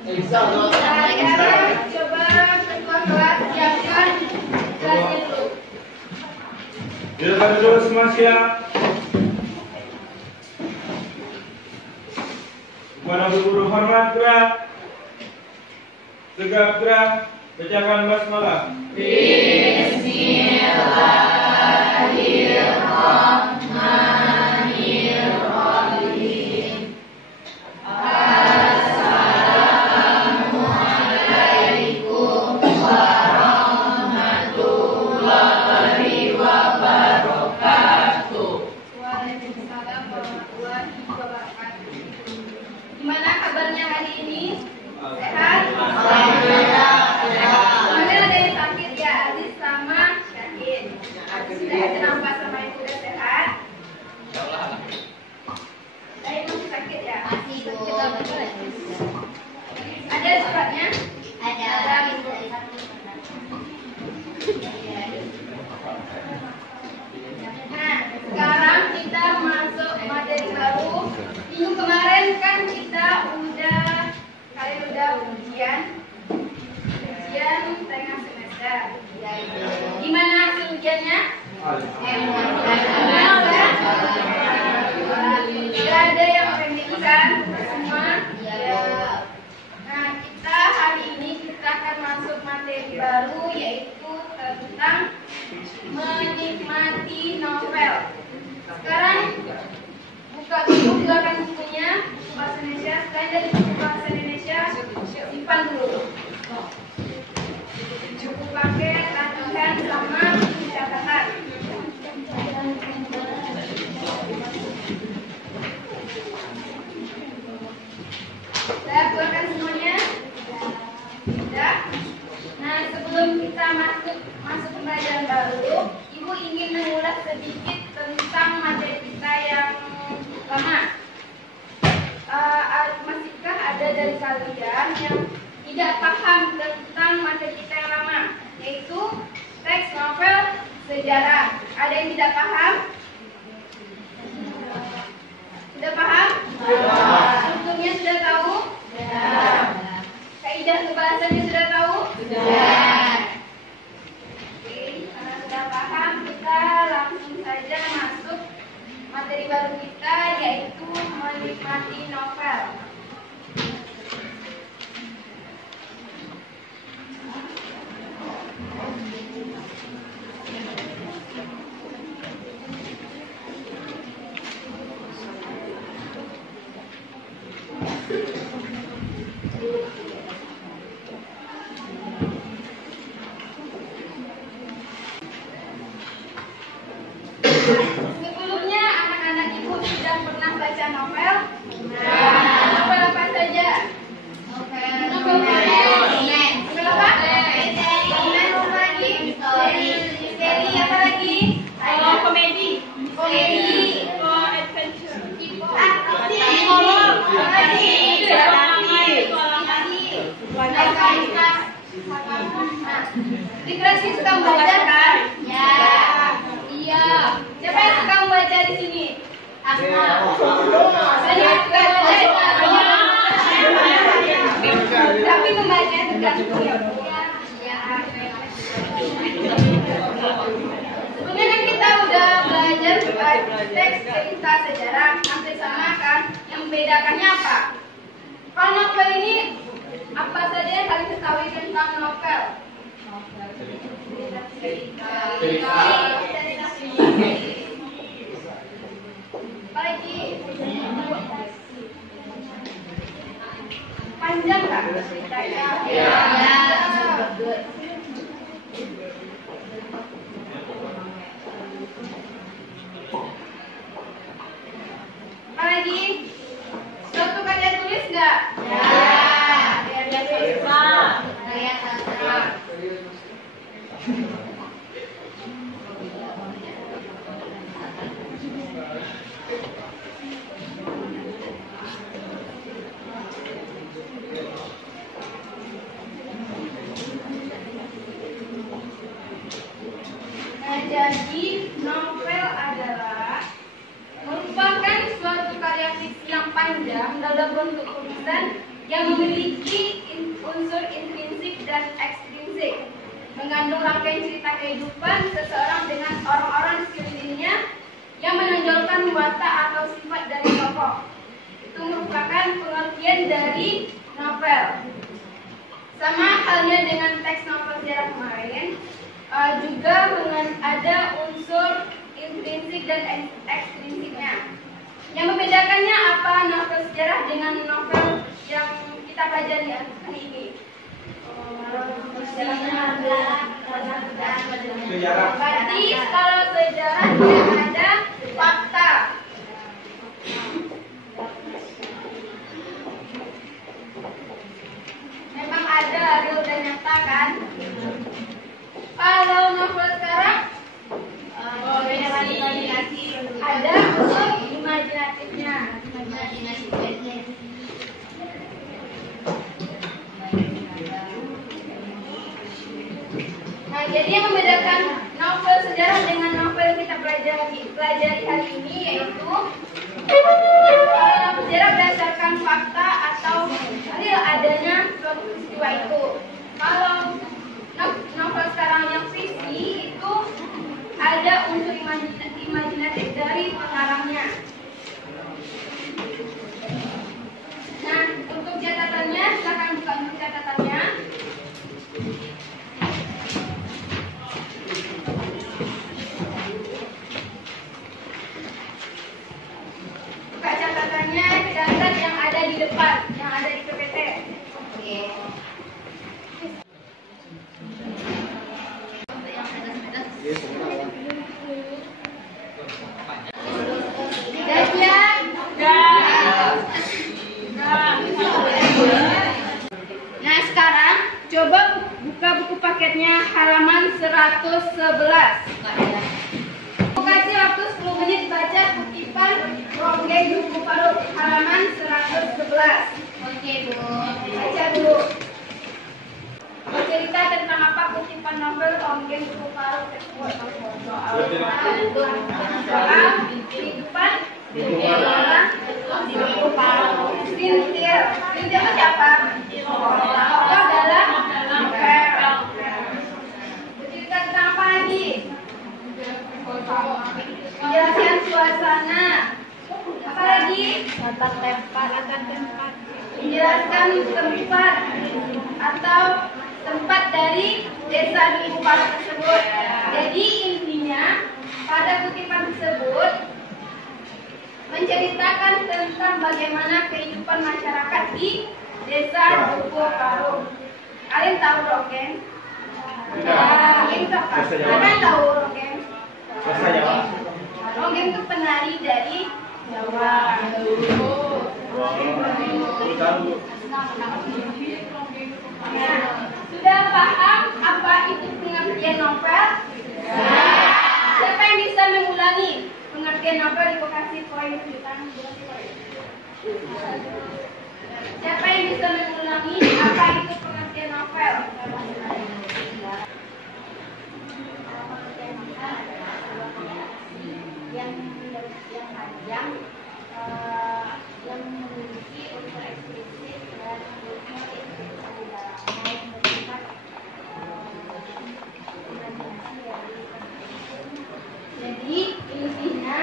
Sekarang coba ketua kelas siapkan kelasnya dulu. Silakan dulu semua siap. Kepada guru hormat gerak. Tegap gerak. Bacakan basmalah. Bismillahirrahmanirrahim. Assalamualaikum warahmatullahi wabarakatuh. Waalaikumsalam warahmatullahi wabarakatuh. Gimana kabarnya hari ini? Sehat? Alhamdulillah. Kemarin ada yang sakit ya, Aziz sama Syahid. Sudah kenapa sama ibu udah sehat? Saya masih sakit ya? Masih Bu. Ada suratnya? Ada. Nah, sekarang kita masuk materi baru. Minggu kemarin kan kalian udah ujian tengah semester. Gimana hasil ujiannya? Tidak ada yang pendek kan semua? Nah, kita hari ini kita akan masuk materi baru yaitu tentang menikmati novel. Sekarang buka dulu, silakan bukunya bahasa Indonesia. Selain dari buku bahasa Indonesia, simpan dulu. Buku paket, latihan sama catatan. Saya keluarkan semuanya. Sudah. Nah, sebelum kita masuk pembelajaran baru, Ibu ingin mengulas sedikit tentang materi kita yang lama. Masihkah ada dari kalian yang tidak paham tentang materi kita yang lama, yaitu teks, novel, sejarah? Ada yang tidak paham? Sudah paham? Strukturnya sudah tahu? Sudah. Kaidah kebahasannya sudah tahu? Sudah. Oke, karena sudah paham, kita langsung saja masuk materi baru kita, yaitu menikmati novel. Sebelumnya anak-anak Ibu sudah pernah baca novel? Novel apa saja? Novel apa? Misteri apa lagi? Komedi. Adventure. Literasi suka membaca kan? Ya. Iya. Siapa yang suka membaca di sini? Asma. Saya suka membaca. Tapi membaca tergantung ya. Sebelumnya kan kita udah belajar teks, cerita, sejarah, hampir sama kan? Yang membedakannya apa? Kalau novel ini apa saja yang kalian ketahui tentang novel? Cerita. Apalagi panjang kan ceritanya? Ya. Apalagi suatu karya tulis nggak? Ya. Karya tulis. Karya sastra. panjang dalam bentuk tulisan yang memiliki unsur intrinsik dan ekstrinsik, mengandung rangkaian cerita kehidupan seseorang dengan orang-orang di sekelilingnya yang menonjolkan watak atau sifat dari tokoh. Itu merupakan pengertian dari novel. Sama halnya dengan teks novel sejarah kemarin, juga ada unsur intrinsik dan ekstrinsiknya. Yang membedakannya apa novel sejarah dengan novel yang kita pelajari hari ini? Sejarah. Berarti kalau sejarah dia ada fakta. Memang ada, udah nyata kan? Kalau novel sekarang ada unsur imajinatifnya. Nah, jadi yang membedakan novel sejarah dengan novel yang kita pelajari hari ini yaitu novel sejarah berdasarkan fakta atau real adanya suatu peristiwa itu. Kalau novel sekarang yang fiksi itu ada unsur imajinatif dari pengarangnya. Nah, untuk catatannya, silakan buka untuk catatannya. Buka catatannya, catat yang ada di depan, yang ada di PPT. Oke. Nah, sekarang coba buka buku paketnya halaman 111. Aku kasih waktu 10 menit baca kutipan Ronggeng Buku Paruk halaman 111. Oke, Bu. Baca dulu. Bercerita tentang apa kutipan novel Ronggeng Buku Paruk tersebut? Soal kehidupan orang di Buku Paruk. Sintil. Sintil itu siapa? Tokoh dalam novel. Bercerita tentang apa lagi? Menjelaskan suasana. Apa lagi? Latar tempat. Menjelaskan tempat atau tempat dari desa di Buku Paruk tersebut. Jadi intinya pada kutipan tersebut menceritakan tentang bagaimana kehidupan masyarakat di desa Buku Paruk. Kalian tahu Ronggeng? Ronggeng itu apa? Kalian tahu Ronggeng? Ronggeng itu penari dari Jawa. Nah, sudah paham apa itu pengertian novel? Siapa yang bisa mengulangi pengertian novel? Ibu kasih poin tentang siapa yang bisa mengulangi apa itu pengertian novel? Yang panjang, yang memiliki unsur eksplisit dan unsur intrinsik di dalamnya yang bersifat imajinasi dari. Jadi intinya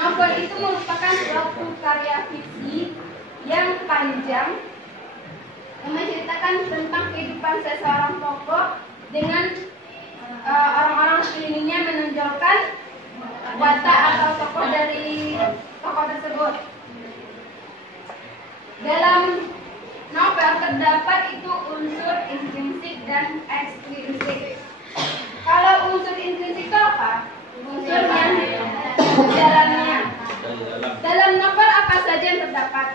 novel itu merupakan suatu karya fiksi yang panjang yang menceritakan tentang kehidupan seseorang tokoh dengan orang-orang sekelilingnya menonjolkan watak atau tokoh dari tokoh tersebut. Dalam novel terdapat itu unsur intrinsik dan ekstrinsik. Kalau unsur intrinsik itu apa? Unsur yang dalamnya. Dalam novel apa saja yang terdapat?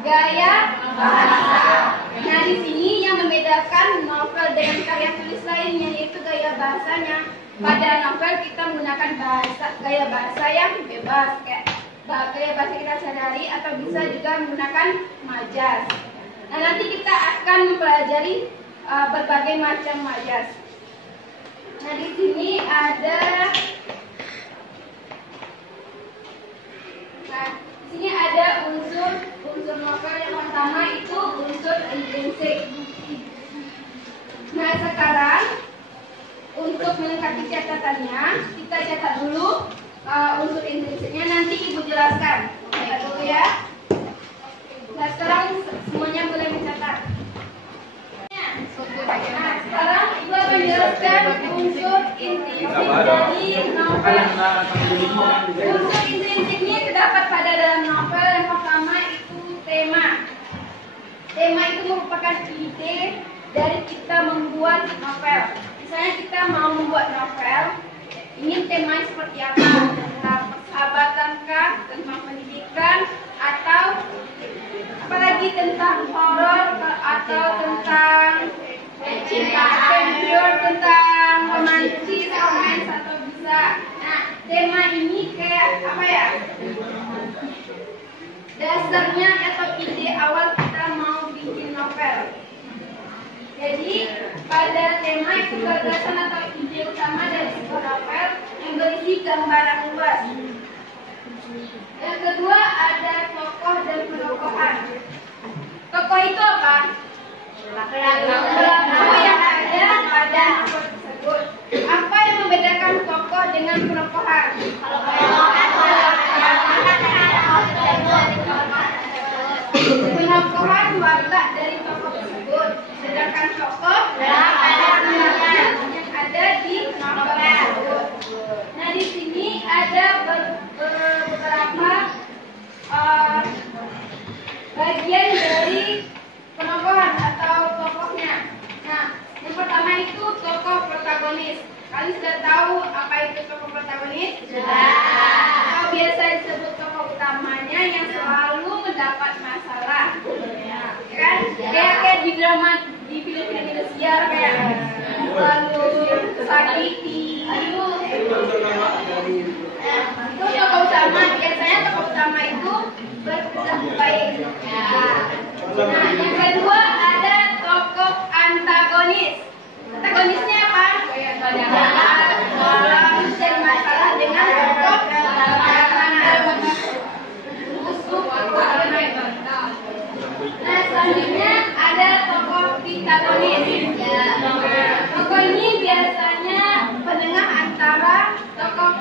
Gaya bahasa. Nah, di sini yang membedakan novel dengan karya tulis lainnya yaitu gaya bahasanya. Pada novel kita menggunakan gaya bahasa yang bebas, kayak kayak bahasa kita sehari-hari atau bisa juga menggunakan majas. Nah, nanti kita akan mempelajari berbagai macam majas. Nah, di sini ada unsur novel. Yang pertama itu unsur intrinsik. Nah, sekarang untuk melengkapi catatannya, kita catat dulu unsur intrinsiknya, nanti Ibu jelaskan. Catat dulu ya. Nah, sekarang semuanya boleh mencatat. Nah, sekarang Ibu akan menjelaskan unsur intrinsik dari novel. Unsur intrinsik ini terdapat pada dalam novel. Yang pertama itu tema. Tema itu merupakan ide dari kita membuat novel. Misalnya kita mau membuat novel, ingin temanya seperti apa? Tentang persahabatan kah? Tentang pendidikan? Atau apalagi tentang horor atau tentang cinta, adventure, tentang romantis, romance atau bisa. Nah, tema ini kayak apa ya? Dasarnya atau ide awal kita mau bikin novel. Jadi pada tema itu gagasan atau ide utama dari sebuah novel yang berisi gambaran luas. Yang kedua ada tokoh dan penokohan. Tokoh itu apa? Pelaku yang ada pada novel tersebut. Apa yang membedakan tokoh dengan penokohan? Penokohan watak dari tokoh tersebut, sedangkan tokoh yang ada di novel tersebut. Nah, di sini ada beberapa bagian dari penokohan atau tokohnya. Nah, yang pertama itu tokoh protagonis. Kalian sudah tahu apa itu tokoh protagonis? Sudah. Atau biasa disebut tokoh utamanya yang selalu mendapat masalah. Ya kan? Kayak di drama, di film-film Indonesia kayak selalu sakiti. Itu tokoh utama. Biasanya tokoh utama itu berkesan baik. Nah, yang kedua ada tokoh antagonis. Antagonisnya apa? Orang yang masalah dengan tokoh musuh. Nah, selanjutnya ada tokoh antagonis. Tokoh ini biasanya penengah antara tokoh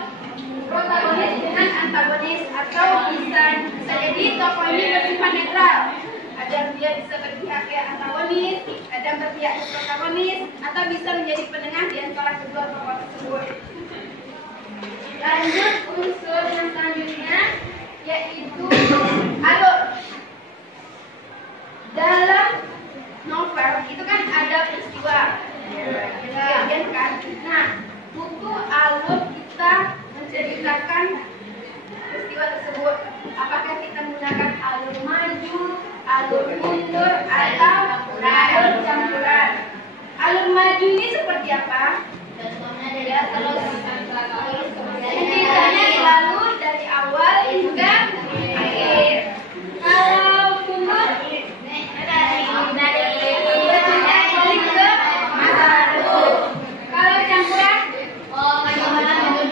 protagonis dengan antagonis, atau bisa jadi tokoh ini bersifat netral. Ada dia bisa berpihak ke antagonis, ada berpihak ke protagonis, atau bisa menjadi penengah di antara kedua tokoh tersebut. Lanjut unsur yang selanjutnya yaitu alur. Dalam novel itu kan ada peristiwa, kejadian kan. Nah, butuh alur kita menceritakan peristiwa tersebut. Apakah kita menggunakan alur maju, alur mundur, atau alur campuran? Alur maju ini seperti apa? Contohnya ya, ceritanya selalu dari awal hingga akhir. Kalau mundur dari balik ke masa lalu. Kalau campuran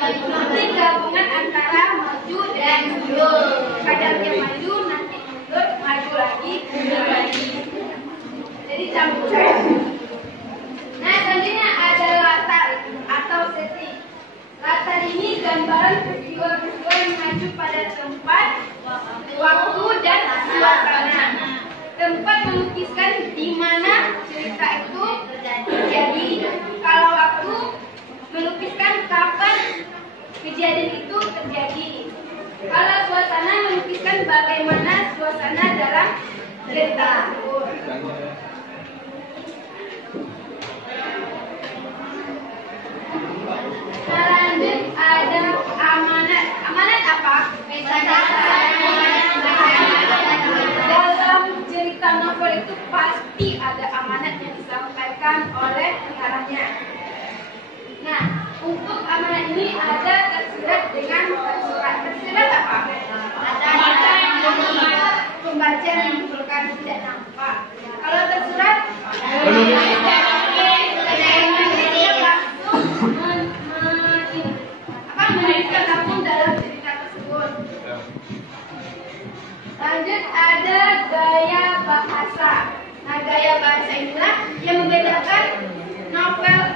nanti gabungan antara maju dan mundur. Kadang dia maju, nanti mundur, maju lagi, mundur lagi. Jadi campuran. Nah, selanjutnya ada latar atau setting. Latar ini gambaran peristiwa-peristiwa yang maju pada tempat, waktu, dan suasana. Tempat melukiskan di mana cerita itu terjadi. Kalau waktu melukiskan kapan kejadian itu terjadi. Kalau suasana melukiskan bagaimana suasana dalam cerita tersebut. Nah, lanjut ada amanat. Amanat apa? Dalam cerita novel itu pasti ada amanat yang disampaikan oleh pengarangnya. Nah, untuk amanat ini ada tersirat dengan surat. Tersirat apa? pembaca yang menyimpulkan tidak nampak. Kalau tersurat, menyebutkan langsung dalam cerita tersebut. Lanjut ada gaya bahasa. Nah, gaya bahasa inilah yang membedakan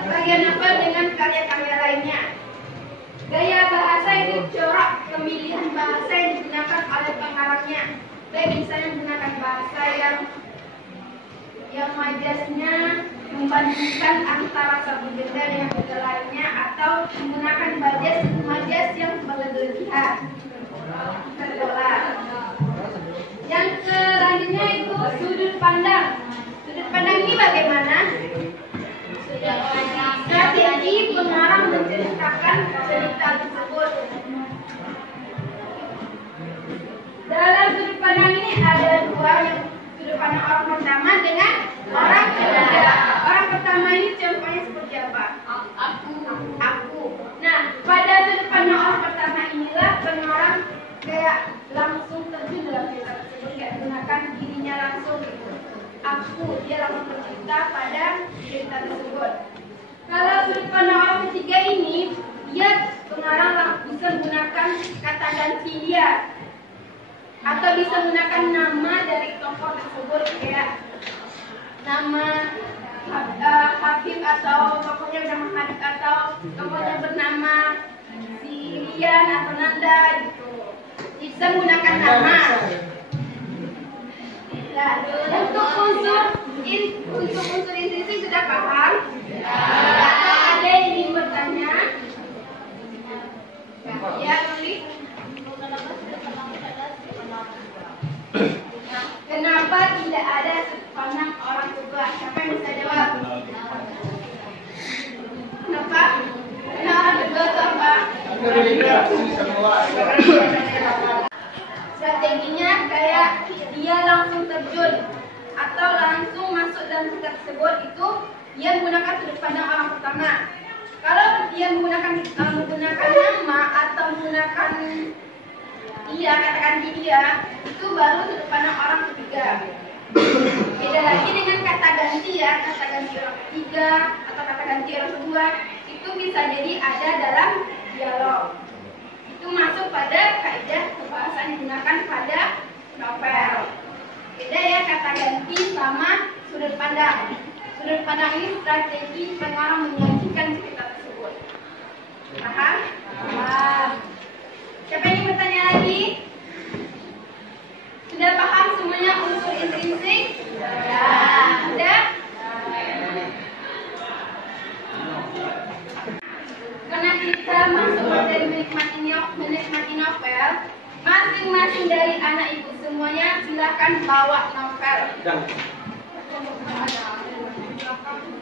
karya novel dengan karya-karya lainnya. Gaya bahasa itu corak pemilihan bahasa yang digunakan oleh pengarangnya. Baik misalnya menggunakan bahasa yang majasnya membandingkan antara satu benda dengan benda lainnya, atau menggunakan majas yang berlebihan. Yang selanjutnya itu sudut pandang. Sudut pandang ini bagaimana? Strategi pengarang menceritakan cerita tersebut. Dalam sudut pandang ini ada dua, yang sudut pandang orang pertama dengan orang ketiga. Orang pertama ini contohnya seperti apa? Aku. Nah, pada sudut pandang orang pertama inilah pengarang kayak langsung terjun dalam cerita tersebut, kayak menggunakan dirinya langsung gitu. Dia langsung bercerita pada cerita tersebut. Kalau sudut pandang orang ketiga ini, pengarang bisa menggunakan kata ganti dia, atau bisa menggunakan nama dari tokoh tersebut, kayak nama Habib, atau tokohnya bernama Habib, atau tokohnya bernama si Rian atau Nanda gitu. Bisa menggunakan nama. Nah, untuk unsur intrinsik sudah paham? Atau ada yang ingin bertanya? Ya, Luli. Kenapa tidak ada sudut pandang orang tua? Siapa yang bisa jawab? Kenapa? Karena orang tua itu apa? Strateginya kayak dia langsung terjun atau langsung masuk dalam cerita tersebut, itu dia menggunakan sudut pandang orang pertama. Kalau dia menggunakan nama atau menggunakan kata dia, itu baru sudut pandang orang ketiga. Beda lagi dengan kata ganti ya, kata ganti orang ketiga atau kata ganti orang kedua, itu bisa jadi ada dalam dialog. Itu masuk pada kaidah kebahasaan yang digunakan pada novel. Beda ya kata ganti sama sudut pandang. Sudut pandang ini strategi pengarang menyajikan cerita tersebut. Paham? Paham. Siapa yang ingin bertanya lagi? Sudah paham semuanya unsur intrinsik? Ya. Sudah? Karena kita masuk dari menikmati novel, masing-masing dari anak ibu semuanya silakan bawa novel.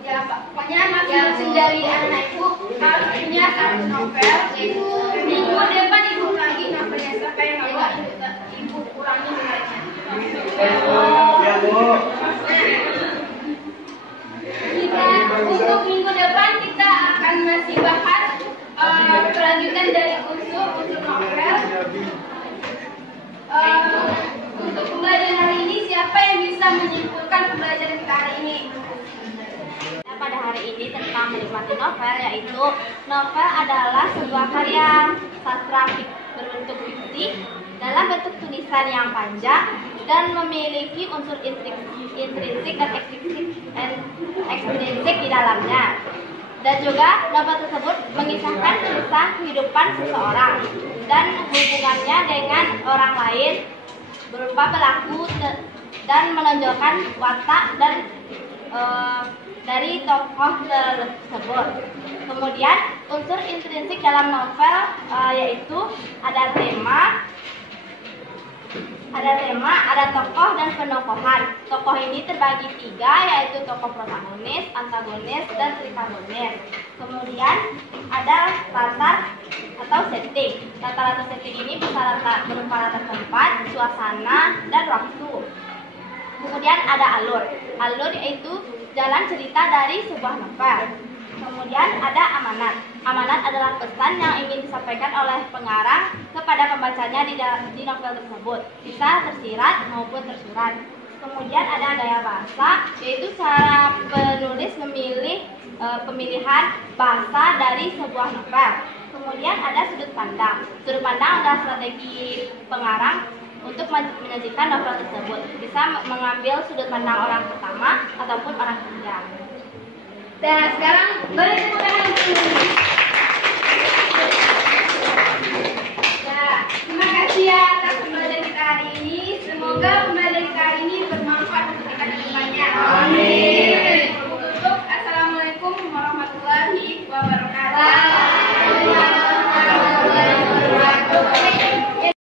Ya, pokoknya masing-masing dari anak ibu harus punya satu novel. Minggu depan ibu lagi novelnya, siapa yang bawa ibu ulangi novelnya. Ya, Bu. Untuk minggu depan kita akan masih bahas kelanjutan dari unsur novel. Untuk pembelajaran hari ini, siapa yang bisa menyimpulkan pembelajaran kita hari ini? Pada hari ini tentang menikmati novel, yaitu novel adalah sebuah karya sastra berbentuk fiksi dalam bentuk tulisan yang panjang dan memiliki unsur intrinsik dan ekstrinsik di dalamnya. Dan juga novel tersebut mengisahkan kisah kehidupan seseorang dan hubungannya dengan orang lain berupa berlaku dan menonjolkan watak dan dari tokoh tersebut. Kemudian unsur intrinsik dalam novel yaitu ada tema, ada tokoh dan penokohan. Tokoh ini terbagi 3, yaitu tokoh protagonis, antagonis, dan tripagonis. Kemudian ada latar atau setting. Latar atau setting ini berupa latar tempat, suasana, dan waktu. Kemudian ada alur. Alur yaitu jalan cerita dari sebuah novel. Kemudian ada amanat. Amanat adalah pesan yang ingin disampaikan oleh pengarang kepada pembacanya di novel tersebut, bisa tersirat maupun tersurat. Kemudian ada gaya bahasa, yaitu cara penulis memilih pemilihan bahasa dari sebuah novel. Kemudian ada sudut pandang. Sudut pandang adalah strategi pengarang untuk menyajikan novel tersebut. Bisa mengambil sudut pandang orang pertama ataupun orang ketiga. Dan sekarang beri tepuk tangan untuk menulis. Ya, terima kasih ya atas pembelajaran kita hari ini. Semoga